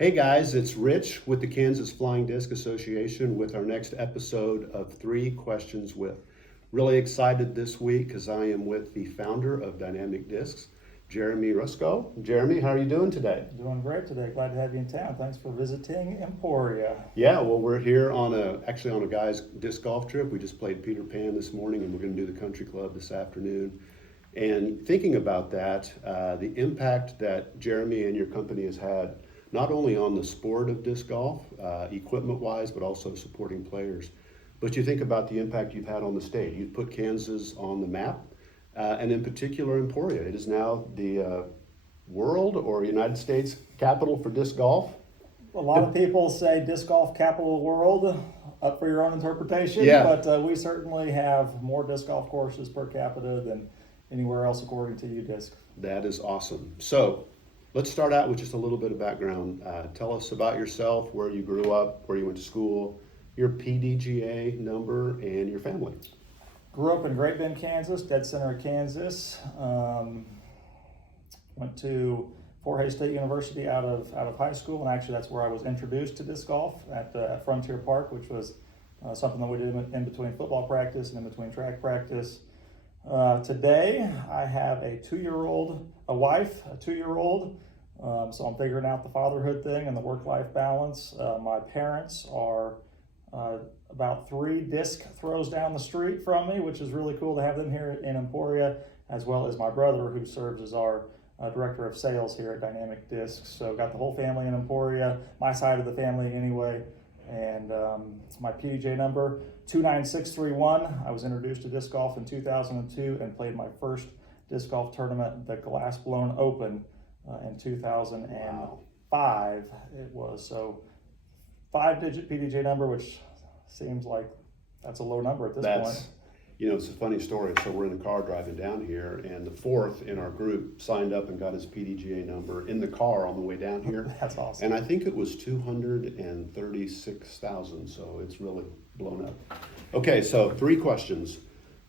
Hey guys, it's Rich with the Kansas Flying Disc Association with our next episode of Three Questions With. Really excited this week because I am with the founder of Dynamic Discs, Jeremy Rusco. Jeremy, how are you doing today? Doing great today. Glad to have you in town. Thanks for visiting Emporia. Yeah, well, we're here on a guy's disc golf trip. We just played Peter Pan this morning, and we're going to do the country club this afternoon. And thinking about that, the impact that Jeremy and your company has had not only on the sport of disc golf, equipment-wise, but also supporting players. But you think about the impact you've had on the state. You've put Kansas on the map, and in particular Emporia. It is now the world or United States capital for disc golf. A lot of people say disc golf capital of the world, up for your own interpretation, Yeah. but we certainly have more disc golf courses per capita than anywhere else according to UDisc. That is awesome. So let's start out with just a little bit of background. Tell us about yourself, where you grew up, where you went to school, your PDGA number, and your family. Grew up in Great Bend, Kansas, dead center of Kansas. Went to Fort Hays State University out of high school, and actually that's where I was introduced to disc golf at Frontier Park, which was something that we did in between football practice and in between track practice. Today I have a 2-year-old, a wife, a 2-year-old, so I'm figuring out the fatherhood thing and the work-life balance. My parents are about 3 disc throws down the street from me, which is really cool to have them here in Emporia, as well as my brother, who serves as our director of sales here at Dynamic Discs. So got the whole family in Emporia, my side of the family anyway. And my PDJ number, 29631. I was introduced to disc golf in 2002 and played my first disc golf tournament, the Glass Blown Open, in 2005. It was, so 5-digit PDJ number, which seems like that's a low number at this point. It's a funny story. So we're in the car driving down here, and the fourth in our group signed up and got his PDGA number in the car on the way down here. That's awesome. And I think it was 236,000, so it's really blown up. Okay, so 3 questions.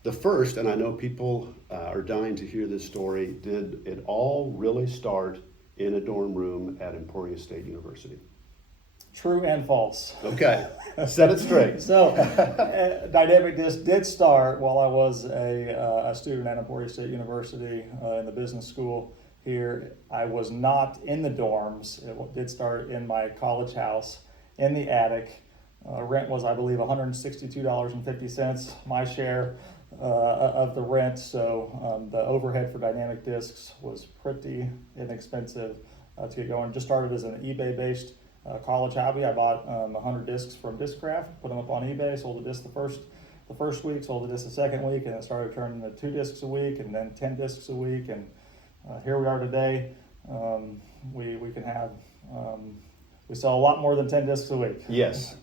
The first, and I know people are dying to hear this story, did it all really start in a dorm room at Emporia State University? True and false. Okay, set it straight. So, Dynamic Disc did start while I was a student at Emporia State University in the business school here. I was not in the dorms. It did start in my college house in the attic. Rent was, I believe, $162.50, my share of the rent. So the overhead for Dynamic Discs was pretty inexpensive to get going. Just started as an eBay-based college hobby. I bought 100 discs from Discraft, put them up on eBay, sold a disc the first week, sold a disc the second week, and it started turning into 2 discs a week, and then 10 discs a week, and here we are today. We sell a lot more than 10 discs a week. Yes.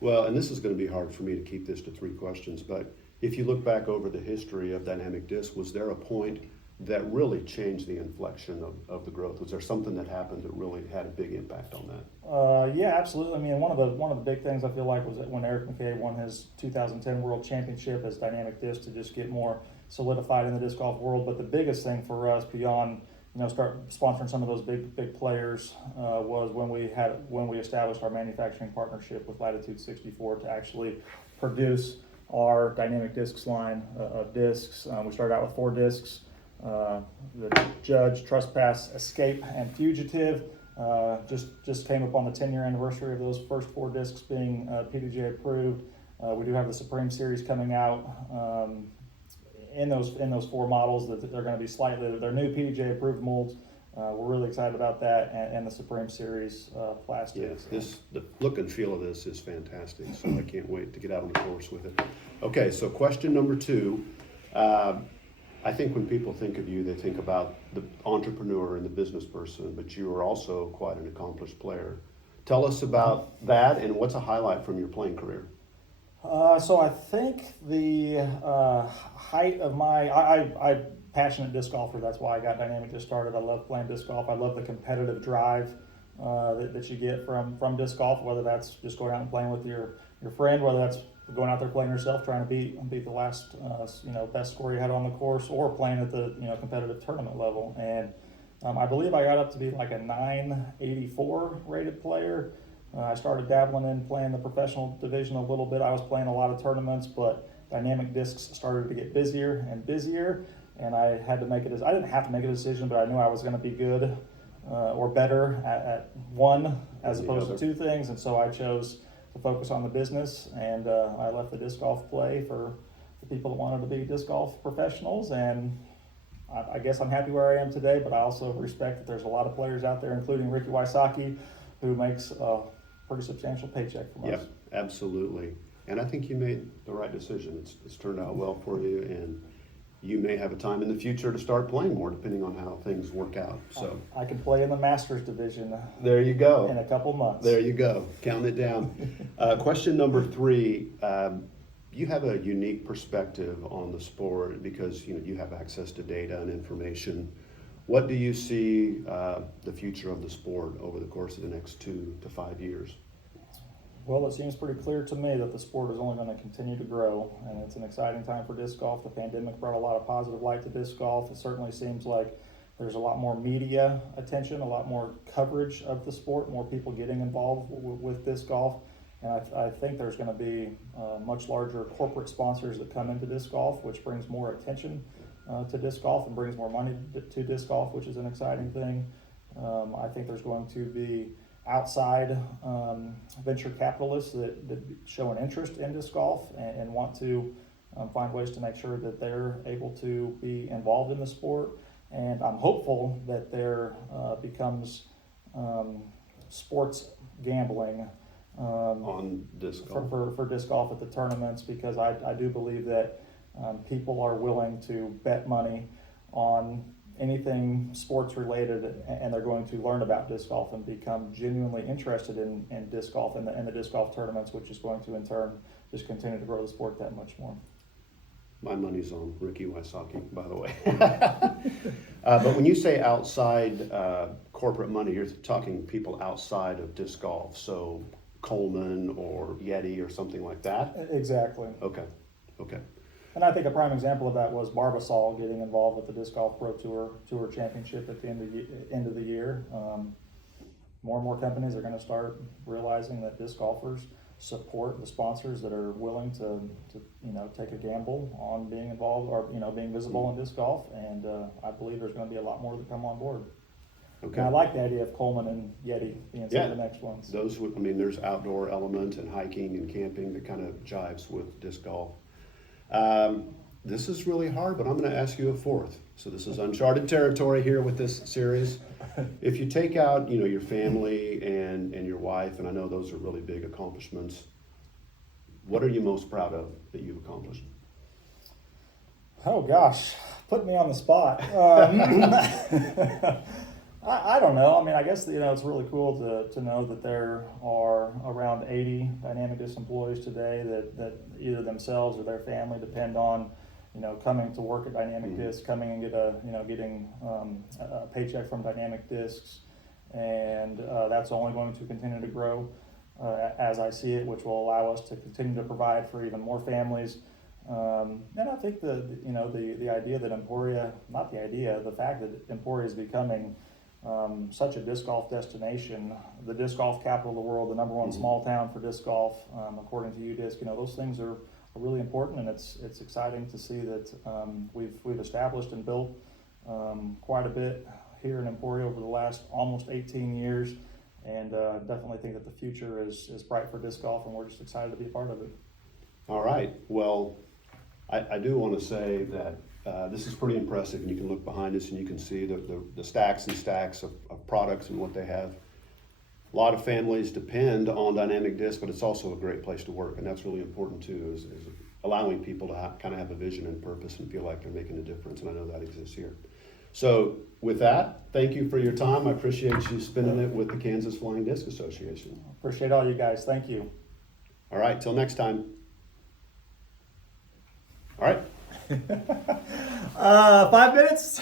Well, and this is going to be hard for me to keep this to 3 questions, but if you look back over the history of Dynamic Disc, was there a point that really changed the inflection of the growth? Was there something that happened that really had a big impact on that? Yeah, absolutely. I mean, one of the big things I feel like was that when Eric McKay won his 2010 World Championship as Dynamic Disc to just get more solidified in the disc golf world. But the biggest thing for us beyond start sponsoring some of those big players was when we established our manufacturing partnership with Latitude 64 to actually produce our Dynamic Discs line of discs. We started out with 4 discs. The Judge, Trespass, Escape, and Fugitive just came up on the 10-year anniversary of those first 4 discs being PDGA approved. We do have the Supreme Series coming out in those 4 models that they're going to be they're new PDGA approved molds. We're really excited about that, and the Supreme Series plastics. Yes, the look and feel of this is fantastic, so I can't wait to get out on the course with it. Okay, so question number 2. I think when people think of you, they think about the entrepreneur and the business person, but you are also quite an accomplished player. Tell us about that, and what's a highlight from your playing career? So I think the height of I'm passionate disc golfer. That's why I got Dynamic Disc started. I love playing disc golf. I love the competitive drive that you get from disc golf, whether that's just going out and playing with your friend, whether that's going out there playing yourself, trying to beat the last best score you had on the course, or playing at the competitive tournament level. And I believe I got up to be like a 984 rated player. I started dabbling in playing the professional division a little bit. I was playing a lot of tournaments, but dynamic discs started to get busier and busier, and I had to make it. I didn't have to make a decision, but I knew I was going to be good or better at one as opposed to two things, and so I chose to focus on the business, and I left the disc golf play for the people that wanted to be disc golf professionals, and I guess I'm happy where I am today, but I also respect that there's a lot of players out there, including Ricky Wysocki, who makes a pretty substantial paycheck from us. Yep, absolutely. And I think you made the right decision. It's turned out well for you, and you may have a time in the future to start playing more, depending on how things work out. So I can play in the Masters division. There you go. In a couple months. There you go. Count it down. Question number 3. You have a unique perspective on the sport because you have access to data and information. What do you see the future of the sport over the course of the next 2 to 5 years? Well, it seems pretty clear to me that the sport is only going to continue to grow, and it's an exciting time for disc golf. The pandemic brought a lot of positive light to disc golf. It certainly seems like there's a lot more media attention, a lot more coverage of the sport, more people getting involved with disc golf. And I think there's going to be much larger corporate sponsors that come into disc golf, which brings more attention to disc golf and brings more money to disc golf, which is an exciting thing. I think there's going to be outside venture capitalists that show an interest in disc golf and want to find ways to make sure that they're able to be involved in the sport. And I'm hopeful that there becomes sports gambling on disc golf for disc golf at the tournaments, because I do believe that people are willing to bet money on anything sports related, and they're going to learn about disc golf and become genuinely interested in disc golf and the disc golf tournaments, which is going to in turn just continue to grow the sport that much more. My money's on Ricky Wysocki, by the way. But when you say outside corporate money, you're talking people outside of disc golf, so Coleman or Yeti or something like that? Exactly. Okay. And I think a prime example of that was Barbasol getting involved with the Disc Golf Pro Tour Championship at the end of the year. More and more companies are going to start realizing that disc golfers support the sponsors that are willing to take a gamble on being involved or being visible in disc golf. And I believe there's going to be a lot more that come on board. Okay. And I like the idea of Coleman and Yeti being some of the next ones. There's outdoor element and hiking and camping that kind of jives with disc golf. This is really hard, but I'm going to ask you a fourth. So this is uncharted territory here with this series. If you take out, your family and your wife, and I know those are really big accomplishments, what are you most proud of that you've accomplished? Oh gosh, put me on the spot. I don't know. I mean, I guess it's really cool to know that there are around 80 Dynamic Disc employees today that either themselves or their family depend on, coming to work at Dynamic Disc, coming and getting a paycheck from Dynamic Discs, and that's only going to continue to grow as I see it, which will allow us to continue to provide for even more families. And I think the idea that Emporia, the fact that Emporia is becoming such a disc golf destination, the disc golf capital of the world, the number one small town for disc golf, according to UDisc, those things are really important, and it's exciting to see that we've established and built quite a bit here in Emporia over the last almost 18 years, and definitely think that the future is bright for disc golf, and we're just excited to be a part of it. All right. Well, I do want to say that this is pretty impressive, and you can look behind us and you can see the stacks and stacks of products and what they have. A lot of families depend on Dynamic Disc, but it's also a great place to work, and that's really important too, is allowing people to kind of have a vision and purpose and feel like they're making a difference, and I know that exists here. So with that, thank you for your time. I appreciate you spending it with the Kansas Flying Disc Association. Appreciate all you guys. Thank you. All right, till next time. All right. 5 minutes?